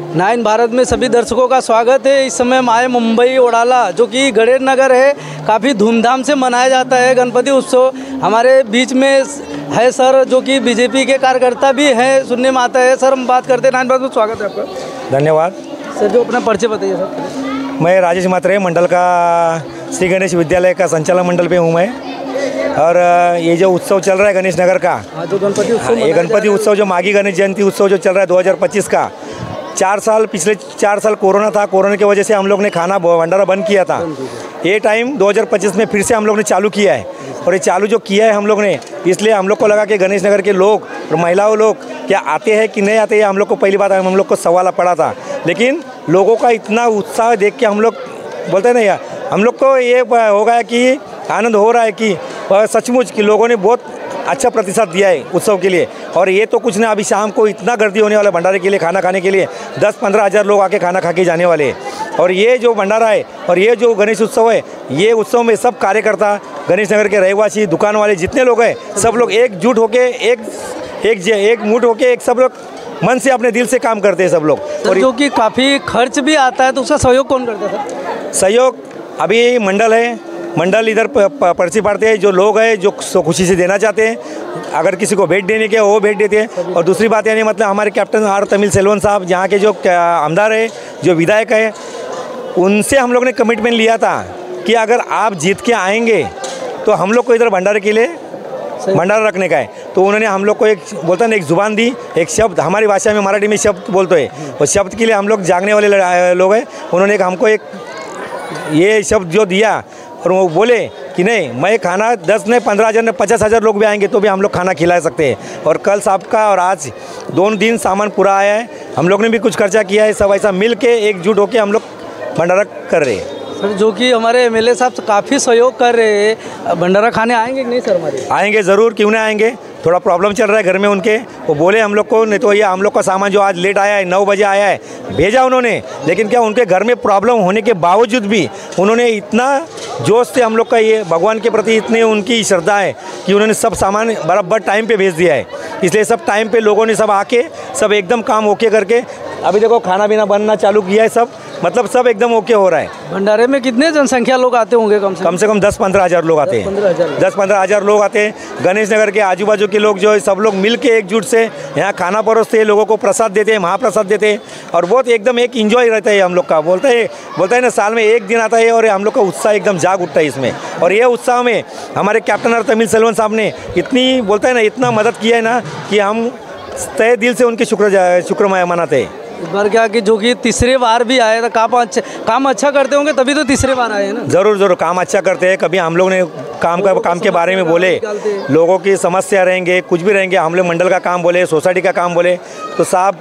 9 भारत में सभी दर्शकों का स्वागत है। इस समय हम आए मुंबई ओडाला, जो कि गणेश नगर है। काफ़ी धूमधाम से मनाया जाता है गणपति उत्सव। हमारे बीच में है सर, जो कि बीजेपी के कार्यकर्ता भी हैं, सुनने में आता है। सर, हम बात करते हैं 9 भारत में, स्वागत है आपका। धन्यवाद सर, जो अपना परिचय बताइए सर। मैं राजेश मात्रे, मंडल का श्री गणेश विद्यालय का संचालक मंडल पे हूँ मैं। और ये जो उत्सव चल रहा है गणेश नगर का, जो गणपति उत्सव, ये गणपति उत्सव जो माघी गणेश जयंती उत्सव जो चल रहा है 2025 का, 4 साल, पिछले 4 साल कोरोना था। कोरोना की वजह से हम लोग ने खाना भंडारा बंद किया था। ये टाइम 2025 में फिर से हम लोग ने चालू किया है। और ये चालू जो किया है हम लोग ने, इसलिए हम लोग को लगा कि गणेश नगर के लोग और महिलाओं लोग क्या आते हैं कि नहीं आते हैं, हम लोग को पहली बात हम लोग को सवाल पड़ा था। लेकिन लोगों का इतना उत्साह देख के हम लोग बोलते हैं ना, हम लोग को ये हो गया कि आनंद हो रहा है कि सचमुच कि लोगों ने बहुत अच्छा प्रतिशत दिया है उत्सव के लिए। और ये तो कुछ नहीं, अभी शाम को इतना गर्दी होने वाला भंडारे के लिए, खाना खाने के लिए 10-15 हज़ार लोग आके खाना खा के जाने वाले हैं। और ये जो भंडारा है और ये जो गणेश उत्सव है, ये उत्सव में सब कार्यकर्ता, गणेश नगर के रहवासी, दुकान वाले जितने लोग हैं, सब लोग एकजुट होके एक मुठ होके सब लोग मन से अपने दिल से काम करते हैं सब लोग। और जो कि काफ़ी खर्च भी आता है, तो उसका सहयोग कौन करता है? सहयोग अभी मंडल है, मंडल इधर पर्ची पाड़ते हैं। जो लोग हैं जो खुशी से देना चाहते हैं, अगर किसी को भेंट देने के वो भेंट देते हैं। और दूसरी बात यानी मतलब हमारे कैप्टन आर तमिल सेल्वन साहब, यहाँ के जो आमदार है, जो विधायक है, उनसे हम लोग ने कमिटमेंट लिया था कि अगर आप जीत के आएंगे तो हम लोग को इधर भंडारे के लिए भंडारा रखने का है। तो उन्होंने हम लोग को एक बोलता है ना, एक जुबान दी, एक शब्द, हमारी भाषा में मराठी में शब्द बोलते हैं, और शब्द के लिए हम लोग जागने वाले लोग हैं। उन्होंने हमको एक ये शब्द जो दिया, और वो बोले कि नहीं, मैं खाना 10 नहीं 15 हज़ार नहीं 50 हज़ार लोग भी आएंगे तो भी हम लोग खाना खिला सकते हैं। और कल सबका और आज 2 दिन सामान पूरा आया है। हम लोग ने भी कुछ खर्चा किया है। सब ऐसा मिल के एकजुट होकर हम लोग भंडारा कर रहे हैं। सर, जो कि हमारे एमएलए साहब काफ़ी सहयोग कर रहे हैं, भंडारा खाने आएंगे कि नहीं सर? हमारे आएंगे ज़रूर, क्यों नहीं आएंगे। थोड़ा प्रॉब्लम चल रहा है घर में उनके, वो बोले हम लोग को, नहीं तो ये हम लोग का सामान जो आज लेट आया है, 9 बजे आया है, भेजा उन्होंने। लेकिन क्या उनके घर में प्रॉब्लम होने के बावजूद भी उन्होंने इतना जोश से हम लोग का ये भगवान के प्रति इतनी उनकी श्रद्धा है कि उन्होंने सब सामान बराबर टाइम पे भेज दिया है। इसलिए सब टाइम पे लोगों ने सब आके सब एकदम काम ओके करके, अभी देखो खाना पीना बनना चालू किया है सब, मतलब सब एकदम ओके हो रहा है। भंडारे में कितने जनसंख्या लोग आते होंगे? कम से कम 10-15 हज़ार लोग आते हैं। 10-15 हज़ार लोग आते हैं। गणेश नगर के आजू बाजू के लोग जो है, सब लोग मिल के एकजुट से यहाँ खाना परोसते हैं, लोगों को प्रसाद देते हैं, महाप्रसाद देते हैं। और बहुत एकदम एक इंजॉय रहता है हम लोग का। बोलता है ना, साल में एक दिन आता है और हम लोग का उत्साह एकदम जाग उठता है इसमें। और ये उत्साह में हमारे कैप्टन आर तमिल सेल्वन साहब ने इतनी बोलता है ना, इतना मदद किया है ना कि हम तहे दिल से उनके शुक्र मनाते हैं। इस बार क्या कि जो कि तीसरे बार भी आए, तो काम अच्छा करते होंगे, तभी तो तीसरे बार आए हैं ना। ज़रूर काम अच्छा करते हैं। कभी हम लोग ने काम के बारे में बोले, लोगों की समस्या रहेंगे, कुछ भी रहेंगे, हम लोग मंडल का काम बोले, सोसाइटी का काम बोले, तो साहब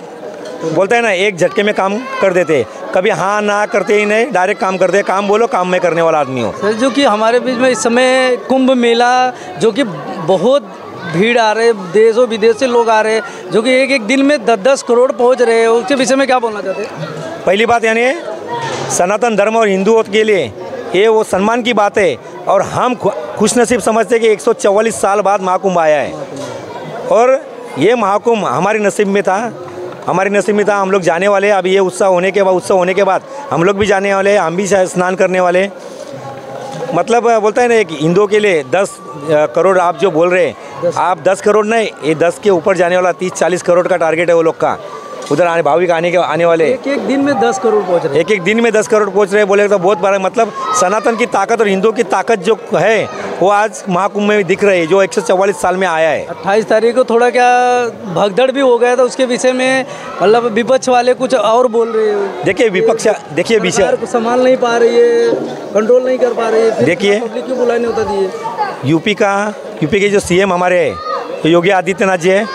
बोलते हैं ना, एक झटके में काम कर देते। कभी हाँ ना करते ही नहीं, डायरेक्ट काम करते। काम बोलो, काम में करने वाला आदमी हो। सर, जो कि हमारे बीच में इस समय कुंभ मेला, जो कि बहुत भीड़ आ रहे, देशों विदेश से लोग आ रहे हैं, जो कि एक दिन में 10-10 करोड़ पहुंच रहे हैं, उसके विषय में क्या बोलना चाहते हैं? पहली बात यानी सनातन धर्म और हिंदुओं के लिए ये वो सम्मान की बात है। और हम खुशनसीब समझते हैं कि 144 साल बाद महाकुंभ आया है। और ये महाकुंभ हमारे नसीब में था, हम लोग जाने वाले। अभी ये उत्सव होने के बाद हम लोग भी जाने वाले, हम भी स्नान करने वाले। मतलब बोलता है ना, एक हिंदुओं के लिए 10 करोड़ आप जो बोल रहे हैं, आप 10 करोड़ नहीं, ये 10 के ऊपर जाने वाला 30-40 करोड़ का टारगेट है वो लोग का। उधर भाविक आने वाले एक दिन में 10 करोड़ पहुँच रहे हैं। एक दिन में 10 करोड़ पहुँच रहे हैं, बोले तो बहुत बड़ा। मतलब सनातन की ताकत और हिंदुओं की ताकत जो है, वो आज महाकुंभ में दिख रही है, जो 144 साल में आया है। 28 तारीख को थोड़ा क्या भगदड़ भी हो गया था, उसके विषय में मतलब विपक्ष वाले कुछ और बोल रहे हैं। देखिए विपक्ष, देखिए विषय संभाल नहीं पा रही है, कंट्रोल नहीं कर पा रही है। देखिए क्यों बुलाने होता दिए? यूपी के जो सीएम हमारे योगी आदित्यनाथ जी है,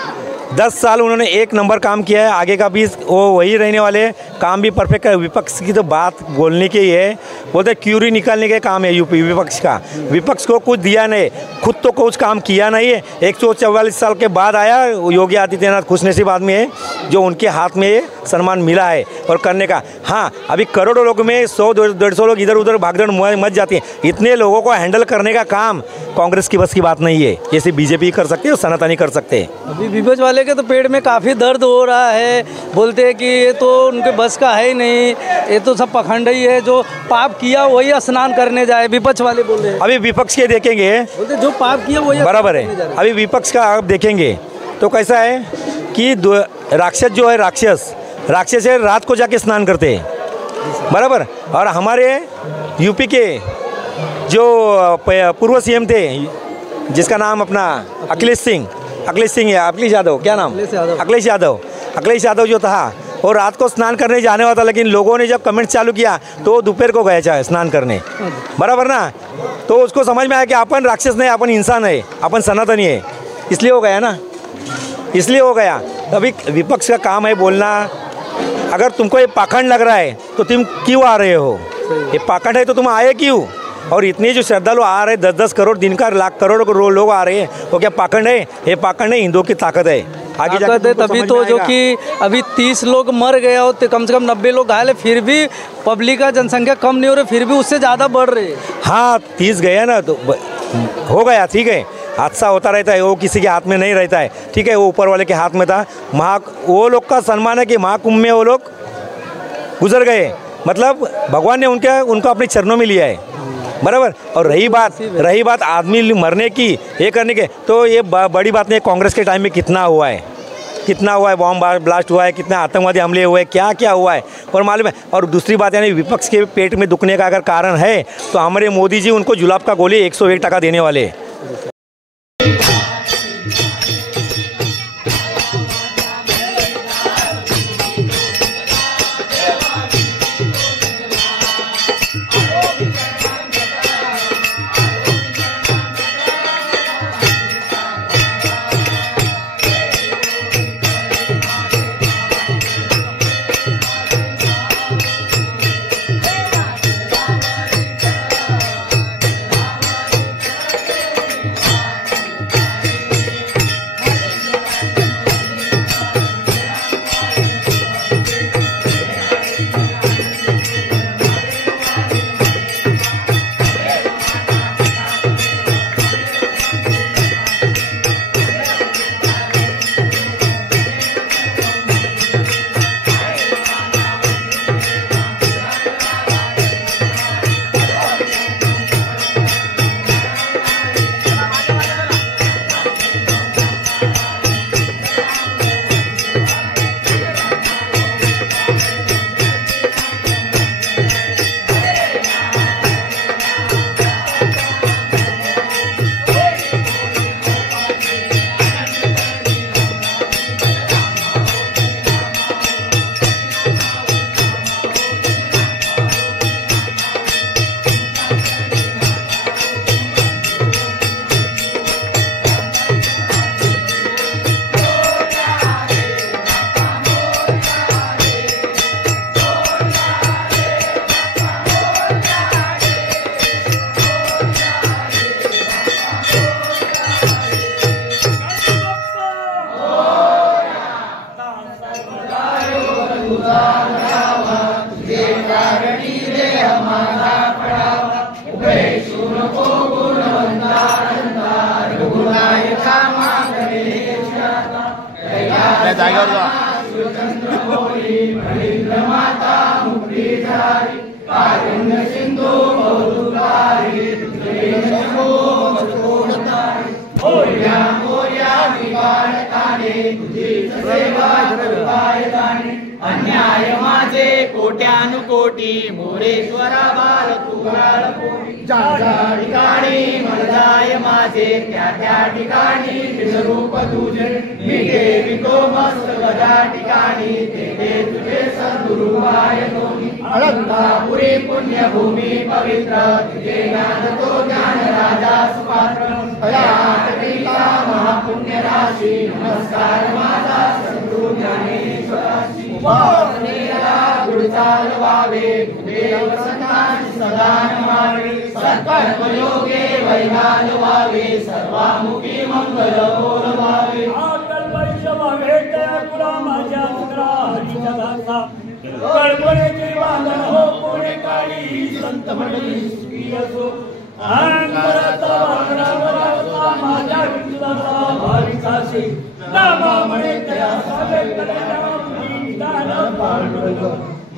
10 साल उन्होंने एक नंबर काम किया है। आगे का भी वो वही रहने वाले। काम भी परफेक्ट है। विपक्ष की तो बात बोलने की है, बोलते क्यूरी निकालने के काम है यूपी विपक्ष का। विपक्ष को कुछ दिया नहीं, खुद तो कुछ काम किया नहीं है। 144 साल के बाद आया योगी आदित्यनाथ, खुशनसीब आदमी है जो उनके हाथ में सम्मान मिला है और करने का। हाँ, अभी करोड़ों लोग में 100-150 लोग इधर उधर भागदौड़ मच जाती हैं। इतने लोगों को हैंडल करने का काम कांग्रेस की बस की बात नहीं है। जैसे बीजेपी कर सकते है, सनातनी कर सकते हैं। अभी विपक्ष वाले के तो पेट में काफ़ी दर्द हो रहा है, बोलते हैं कि ये तो उनके बस का है ही नहीं, ये तो सब पखंड ही है, जो पाप किया वही स्नान करने जाए। विपक्ष वाले बोल रहे हैं। अभी विपक्ष के देखेंगे, बोलते जो पाप किया वही बराबर है। अभी विपक्ष का आप देखेंगे तो कैसा है कि राक्षस जो है, राक्षस है, रात को जाके स्नान करते हैं, बराबर। और हमारे यूपी के जो पूर्व सीएम थे, जिसका नाम अपना अखिलेश यादव, क्या नाम, अखिलेश यादव जो था, वो रात को स्नान करने जाने वाला था, लेकिन लोगों ने जब कमेंट चालू किया तो दोपहर को गया चाहे स्नान करने, बराबर ना। तो उसको समझ में आया कि अपन राक्षस नहीं, अपन इंसान है, अपन सनातनी है, इसलिए हो गया ना, इसलिए हो गया। अभी विपक्ष का काम है बोलना। अगर तुमको ये पाखंड लग रहा है तो तुम क्यों आ रहे हो? ये पाखंड है तो तुम आए क्यों? और इतने जो श्रद्धालु आ रहे हैं, 10-10 करोड़ दिन का, लाख करोड़ लोग आ रहे हैं, वो क्या पाखंड है? ये पाखंड है, हिंदुओं की ताकत है। आगे जाकर तभी तो जो कि अभी 30 लोग मर गए और कम से कम 90 लोग घायल है, फिर भी पब्लिक का जनसंख्या कम नहीं हो रही, फिर भी उससे ज़्यादा बढ़ रही है। हाँ, 30 गया ना तो हो गया, ठीक है, हादसा होता रहता है, वो किसी के हाथ में नहीं रहता है, ठीक है, वो ऊपर वाले के हाथ में था। वो लोग का सम्मान है कि महाकुंभ में वो लोग गुजर गए, मतलब भगवान ने उनको अपने चरणों में लिया है, बराबर। और रही बात आदमी मरने की, ये करने के, तो ये बड़ी बात नहीं। कांग्रेस के टाइम में कितना हुआ है, बॉम्ब ब्लास्ट हुआ है, कितना आतंकवादी हमले हुए, क्या हुआ है, और मालूम है। और दूसरी बात यानी विपक्ष के पेट में दुखने का अगर कारण है तो हमारे मोदी जी उनको जुलाब का गोली 101 टका देने वाले। अन्याय माझे कोट्यानुकोटी मोरेश्वरा बाल ज्या ठिकाणी मलजाय माझे त्या ठिकाणी विश्वरूप तुझे मिटे विको मस्त गदा ठिकाणी ते तुझे सद्गुरुवाय दोन्ही अलंकापुरी पुण्यभूमी पवित्र तुझे ज्ञान तो ज्ञान राजा सुपात्र तया महापुण्य राशी नमस्कार माझा सद्गुरु ज्ञानेश्वराशी चालवावे देव संतांची सदा नमावे सत्कर्मयोगे वैघालवावे सर्वामुखी मंगल बोलवावे वैष्णवावे त्या तुला माझ्या हरीच्या दासा कळपणेचे बांधण हो कोणे काळी संत मंडळी सुखी असो अंतराचा वागणारा माझ्या विठुराचा भाविकाशी नामा म्हणे त्या सावे कलेला निदान पांडुरंग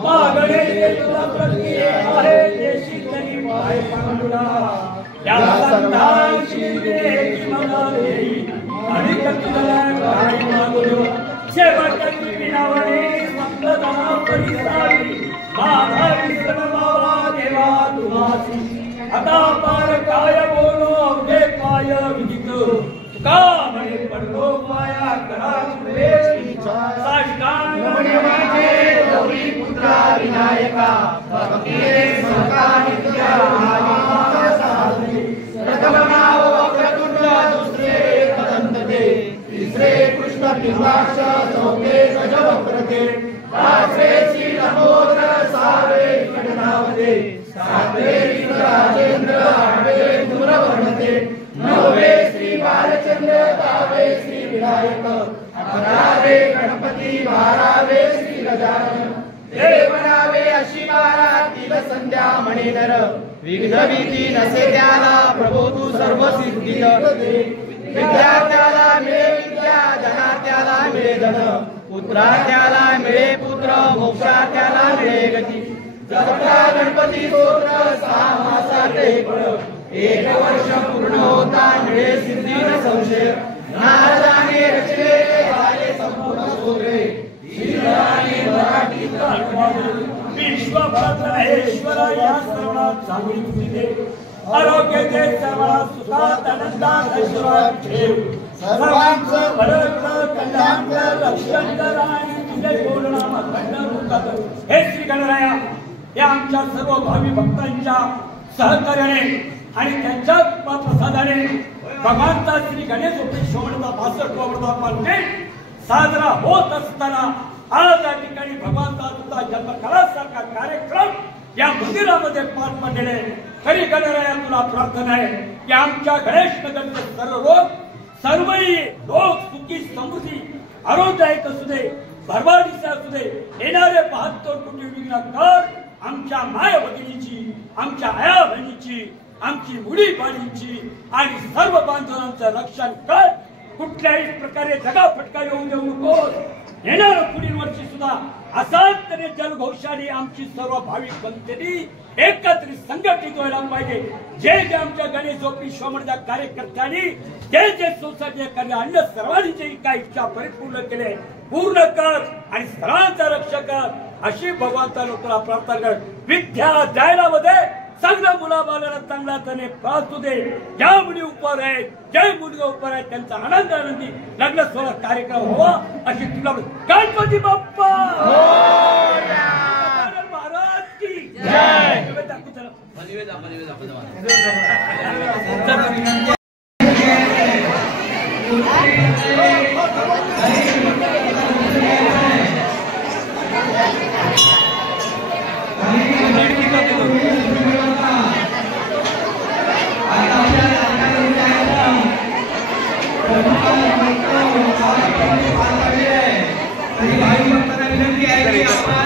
मागणे तुला प्रती आहे देशी तरी पाय पांडुरा या संतांची विवेकी मला देई आणि कतुला काय मागलो शेवटची विनावणे संतदा परिसावी माझा विसर बाबा देवा तुमासी आता पार काय बोलो अवघे पाय विदित का म्हणे पडलो पाया करा तुझे साष्टांग म्हणे माझे गौरी पुत्रा विनायका भक्तिये संकानित्या आदिमाता साधने प्रथम नाव वक्रतुंड दुसरे कदंतते तिसरे कृष्ण पिंगाक्ष चौथे गजवक्रते पाचवे श्रीलंबोदर सहावे कडनावते सातवे राजेंद्र आठवे दूरवर्णते नववे श्री बालचंद्र दहावे श्री विनायक अकरावे गणपती बारावे श्री गजानन देवनावे अशी बारा तिल संध्या म्हणेनर विघ्न भीती नसे त्याला प्रभो तू सर्व सिद्धी विद्यार्थ्याला मिळे विद्या धनार्थ्याला मिळे धन पुत्रार्थ्याला मिळे पुत्र मोक्षार्थ्याला मिळे गती जपता गणपती स्तोत्र 6 मासाचे फळ 1 वर्ष पूर्ण होता मिळे सिद्धी न संशय नारदाने रचले झाले संपूर्ण स्तोत्रे श्रीराने मराठीत विश्वभद्रेश्वर या सर्वात चांगली तुझी दे आरोग्य दे सर्वात सुखात आनंदात ऐश्वर्यात ठेव सर्वांचं भलं कल्याण कर रक्षण कर आणि तुझे बोलनाम अखंड मुक्त कर हे श्री गणराया या आमच्या सर्व भावी भक्तांच्या सहकार्याने आणि त्यांच्या प्रसादाने भगवानचा श्री गणेश उत्सवाचा 65वा वर्धापन साजरा होत असताना आज या ठिकाणी भगवानचा तुझा जन्मकाळासारखा कार्यक्रम या मंदिरामध्ये पार पडलेले खरी गणराया तुला प्रार्थना आहे की आमच्या गणेश नगरचे सर्वही लोक सुखी समृद्धी आरोग्यदायक असू दे भरभराटीचे असू दे येणारे 72 कोटी विघ्नकर आमच्या माय भगिनीची आमच्या आया बहिणीची आमची मुली बाळींची आणि सर्व बांधवांचं रक्षण कर कुठल्याही प्रकारे जगाफटका येऊ देऊ नकोस येणार पुढील वर्षी सुद्धा असांतने जलघोषाने आमची सर्व भाविक भक्तांनी एकत्रित संघटित व्हायला पाहिजे जे जे आमच्या गणेश जोपी श्रमणच्या कार्यकर्त्यांनी जे जे सोसायटी कार्य अन्य सर्वांनी जे काही इच्छा परिपूर्ण केले पूर्ण कर आणि सर्वांचा रक्षक कर अशी भगवंता लोकांना प्रार्थना कर विद्या द्यायला मध्ये सगळ्या मुलाबाळांना चांगला त्याने प्रार्थू दे ज्या मुली उपर आहेत ज्या मुलगा उपर आहेत त्यांचा आनंद आनंदी लग्न सोहळा कार्यक्रम व्हावा अशी तुला गणपती बाप्पा महाराज की जय भाई भक्तांना विनंती आहे की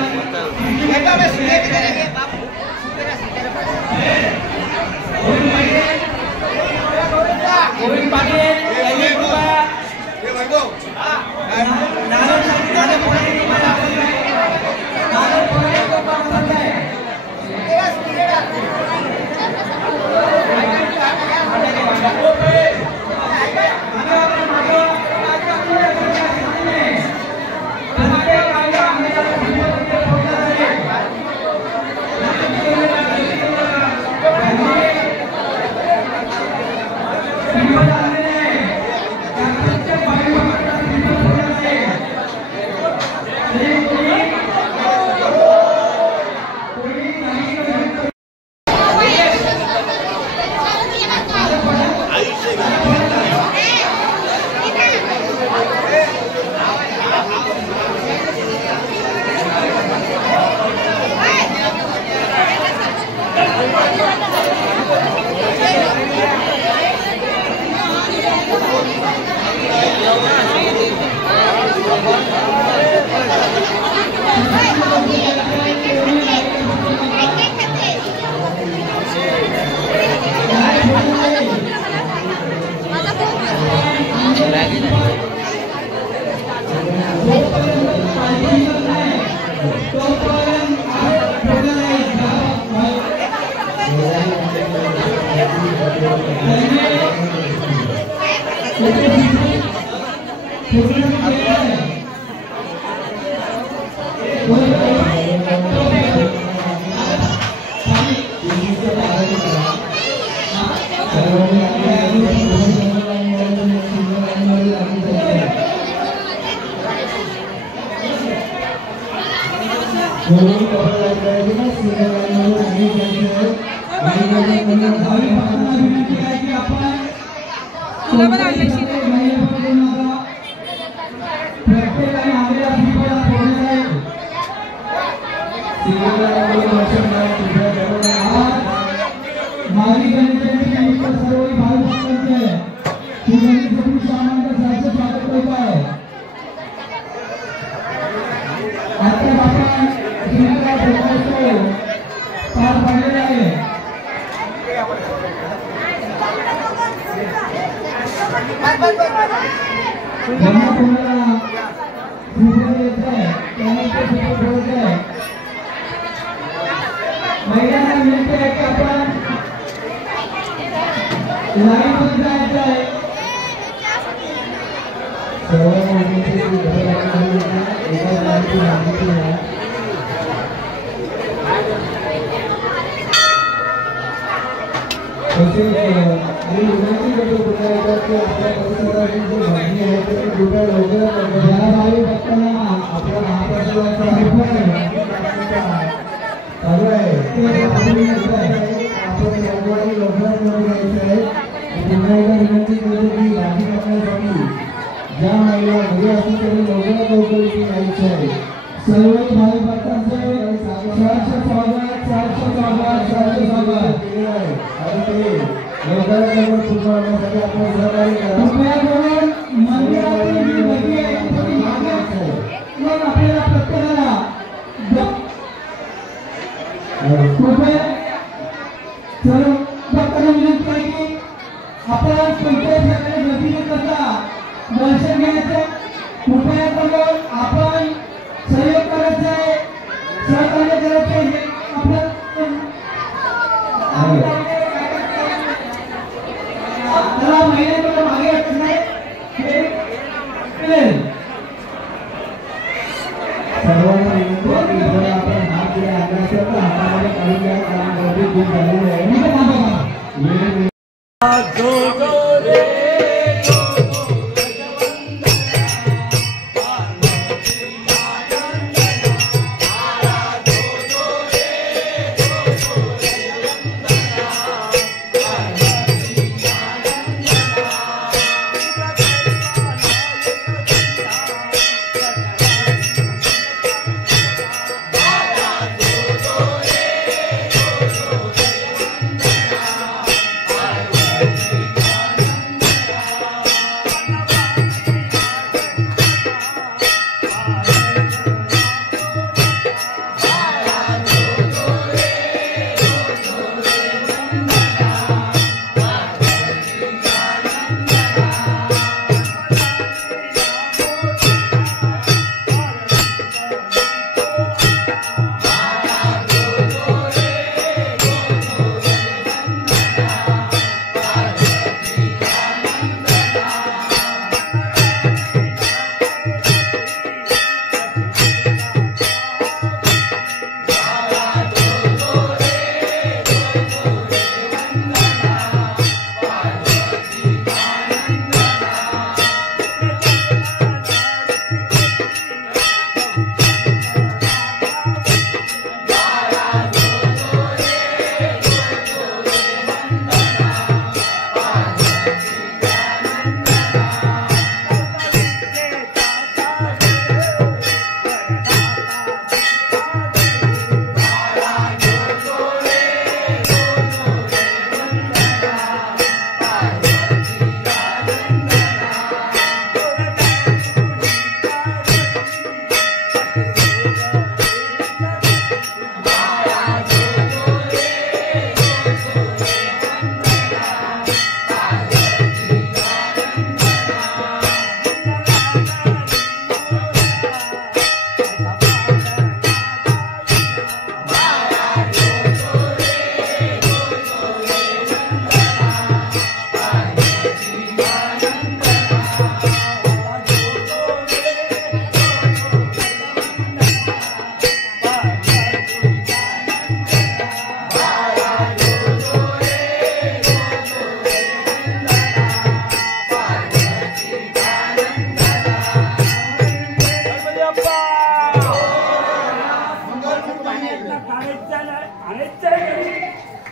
निश्चय करू.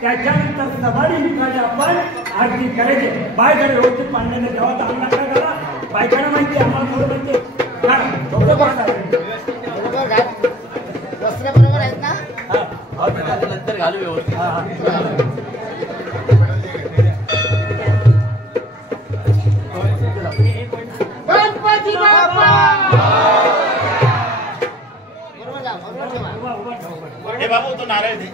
त्याच्यानंतर सवारी ठिकाणी आपण आरती करायची. बायकडे व्यवस्थित पाण्याने गावात अंगणा करा. बायकांना माहिती आम्हाला थोडं माहिती वस्त्र बरोबर आहेत ना. नंतर घालू व्यवस्थित. गणपती बाप्पा. हे बाबू तो नारळ दे.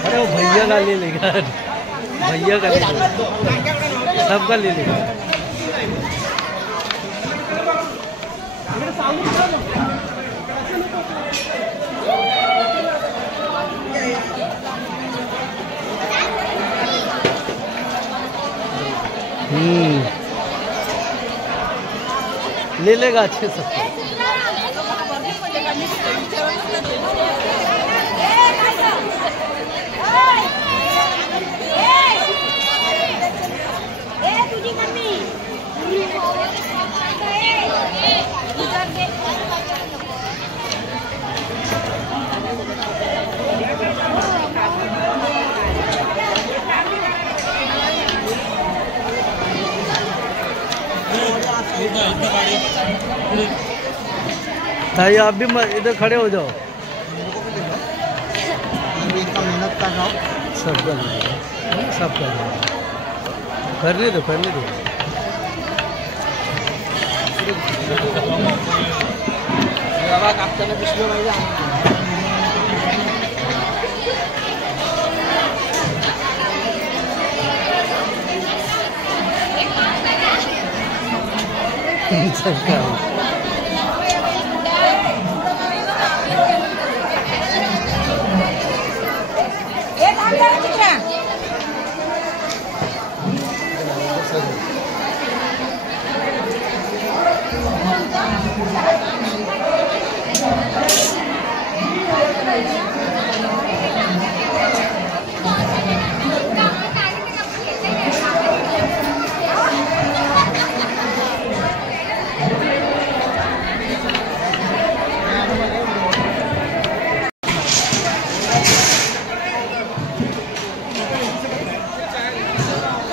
अरे वो भैया का ले लेगा, भैया का ले लेगा, सबका ले लेगा। ले लेगा अच्छे से। भाई आप भी इधर खड़े हो जाओ। मेहनत कर रहा हूँ, सब कर सब कर करने दो करने दो। सबका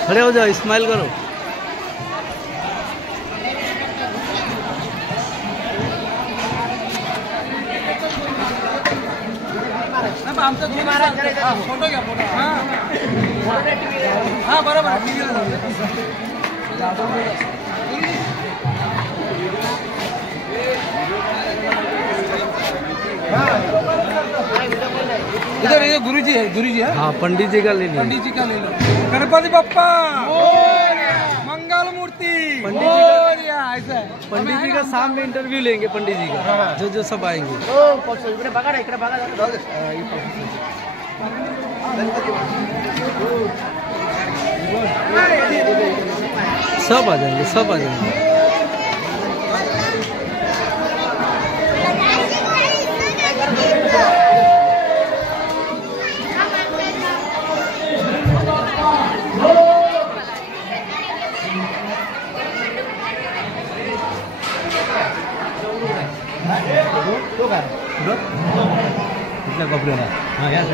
खड़े हो जाओ, स्माइल करो। आमचं फोटो घ्या फोटो हां बरोबर इधर ये गुरुजी है हाँ पंडित जी का ले लो गणपति बप्पा मंगल मूर्ति पंडित जी का सामने इंटरव्यू लेंगे पंडित जी का जो सब आएंगे सब आ जाएंगे इतना कपड़े हाँ यहाँ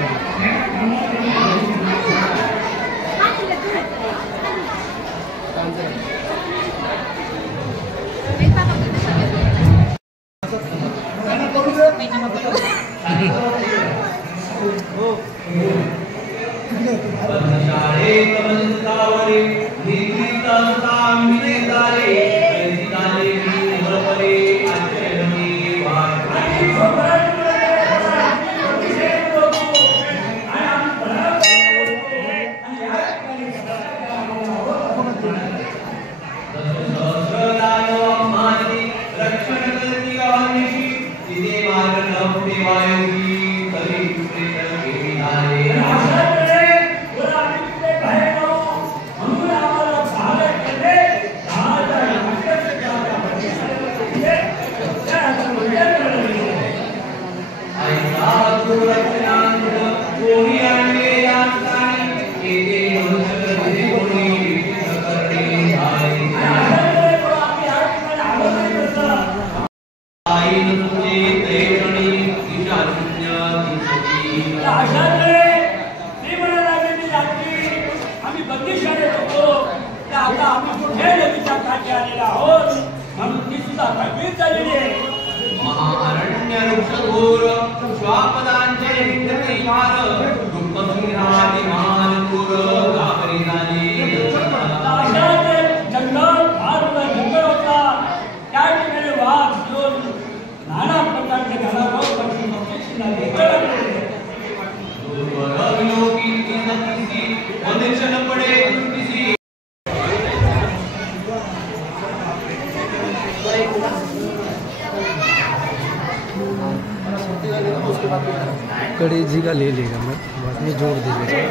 कड़ी जी का ले लेगा मैं बाद में जोड़ देंगे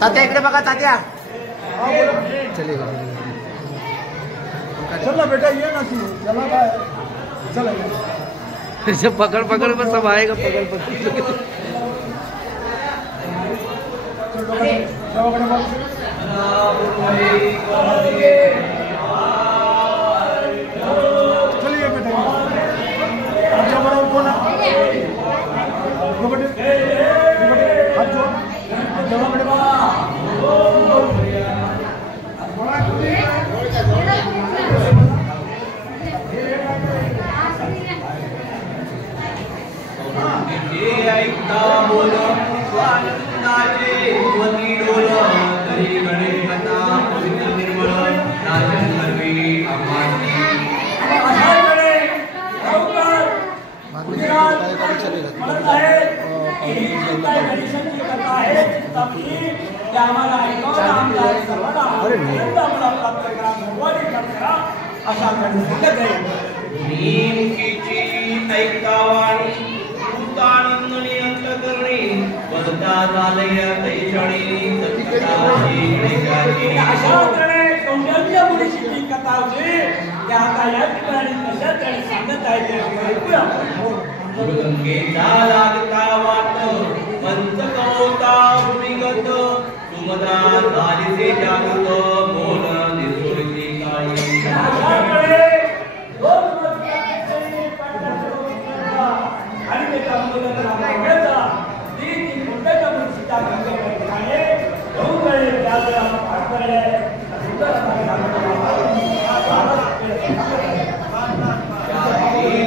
तात्या इकडे बघा तात्या चलेगा चल बेटा ये ना तू चला चला जब पकड़ में सब आएगा पकड़ चलिए बेटा कौन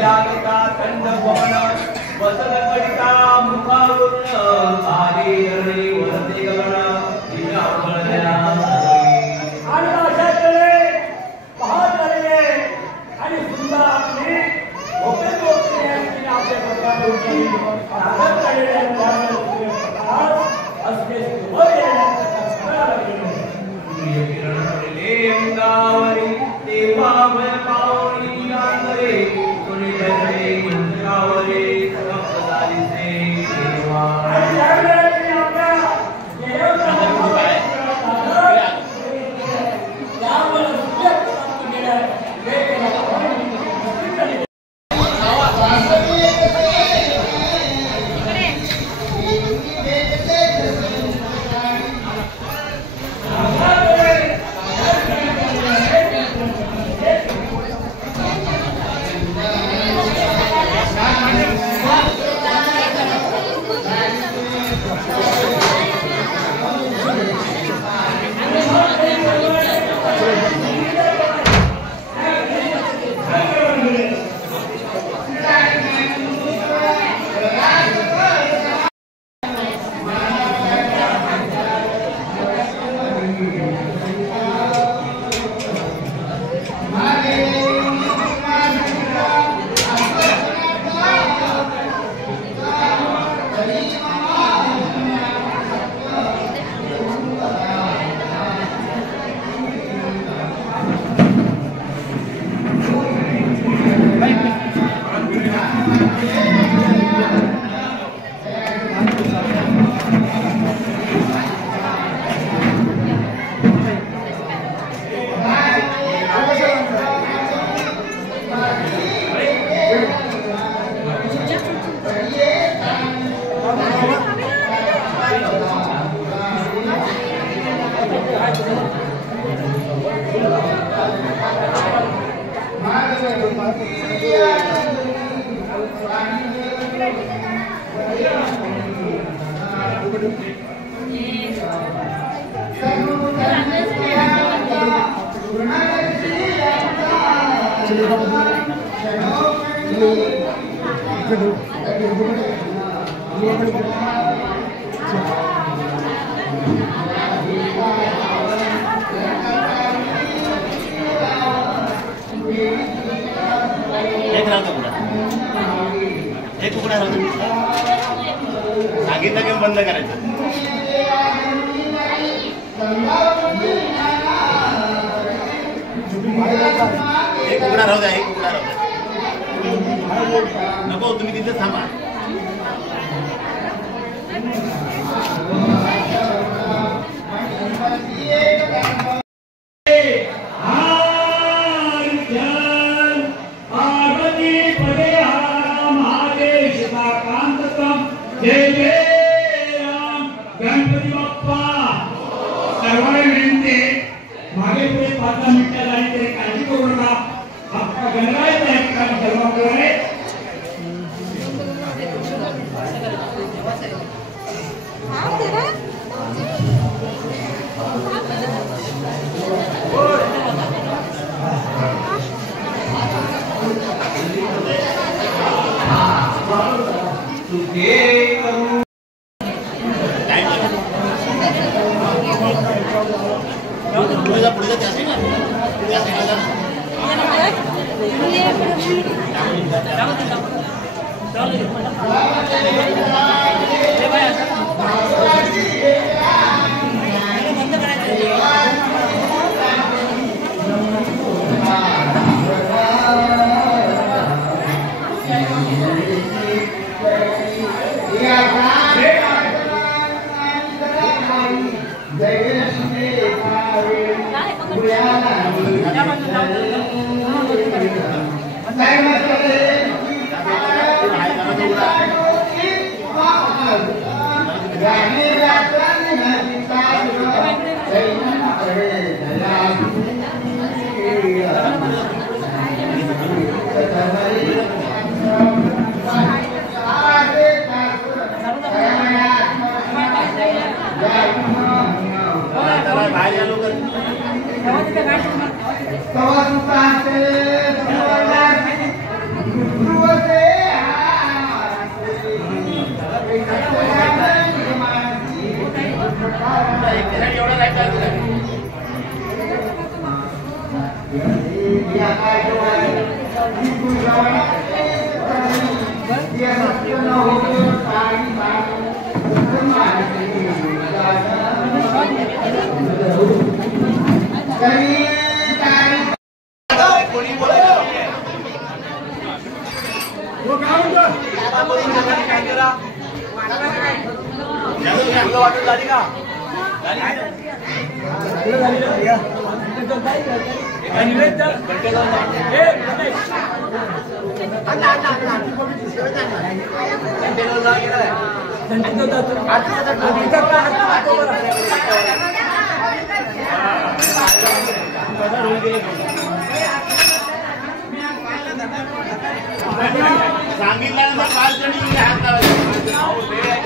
लागता थंड पवन बसत कडिता मुखावरून एक उघडा सांगितलं की बंद करायचं. एक उघडा राहू द्या, एक उघडा राहू द्या. नको तुम्ही तिथे थांबा. जय जय राम. गणपती बाप्पा. सर्वांना विनंती मागे पुढे 5 मिनिटं जायचे, काळजी करू नका. आपला गणरायाचा आहे ठिकाणी सर्वांकडे Yeah. सांगितलं ना 5 जणी हात लावायचे.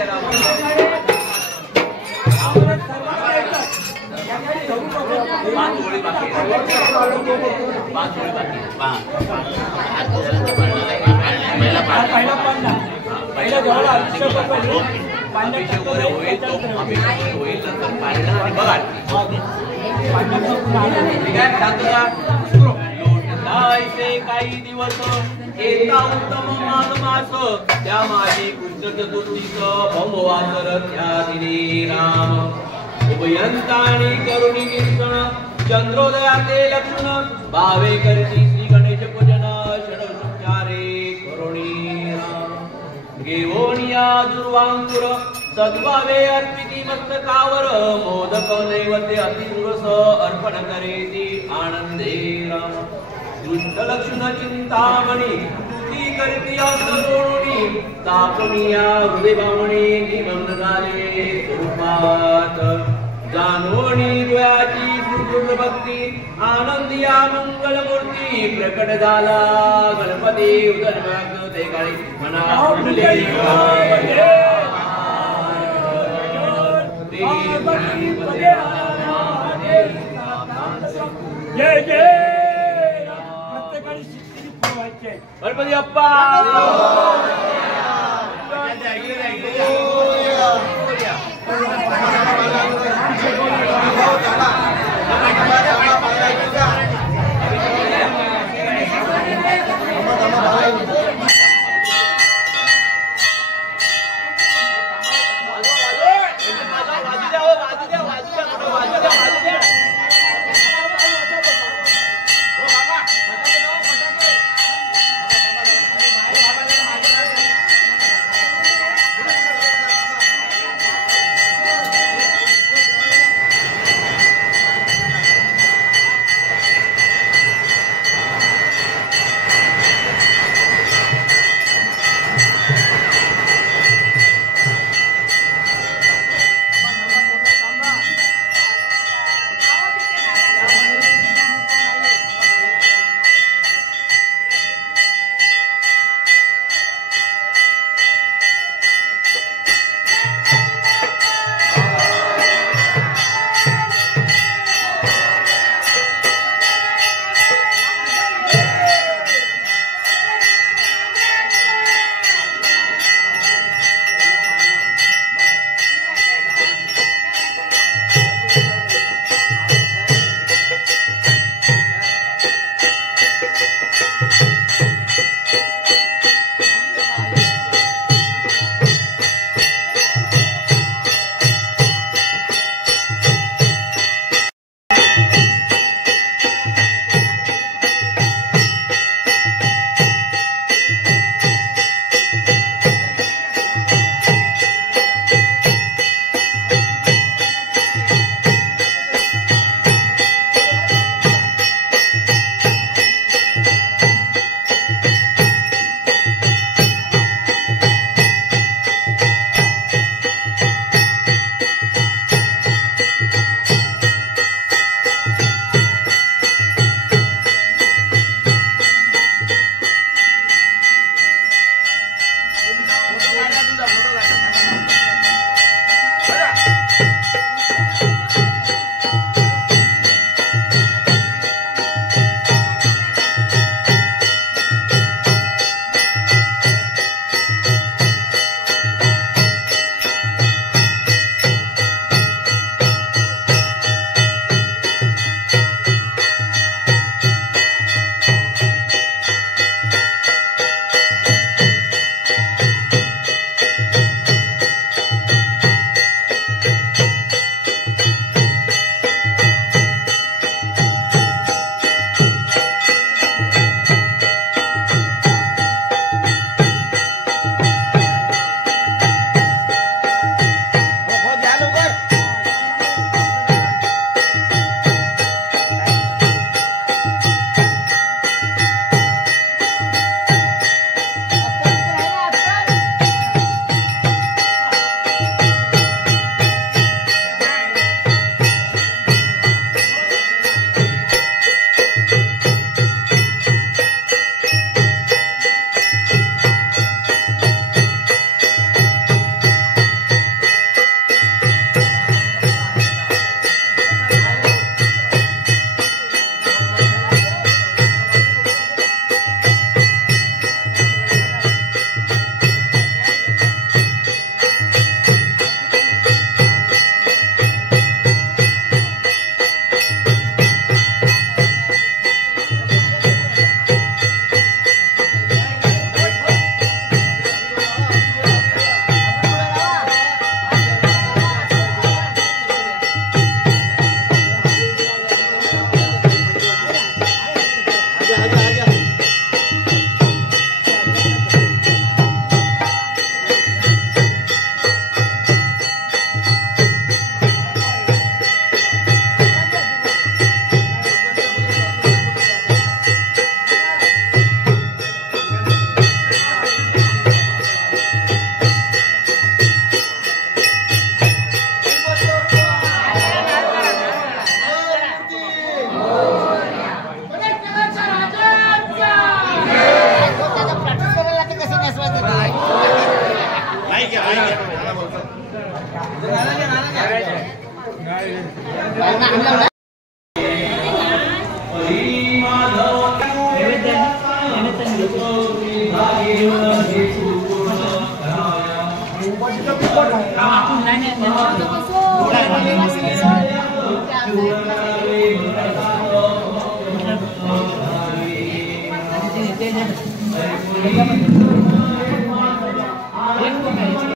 काही दिवस एका उत्तम मास त्या माझी कृष्ण चतुर्थीच भमवासर त्या दिने राम उभयंतानी करुणी कीर्तन चंद्रोदयाचे लक्षण भावे करती श्री गणेश पूजन षडशुचारे करुणी राम घेवोनिया दुर्वांकुर सद्भावे अर्पिती मस्तकावर मोदक नैवेद्य अतिदुरस अर्पण करेती आनंदे राम दुष्ट लक्षण चिंतामणी स्तुती करती अंतरोणी तापनिया हृदय भावणी निमग्न झाले स्वरूपात जानोनी द्वयाची सुदृढ भक्ती आनंदिया मंगल मूर्ती प्रकट झाला गणपती उदरमाग ते काळी मना फुटले जय जय गणपती अप्पा Gracias.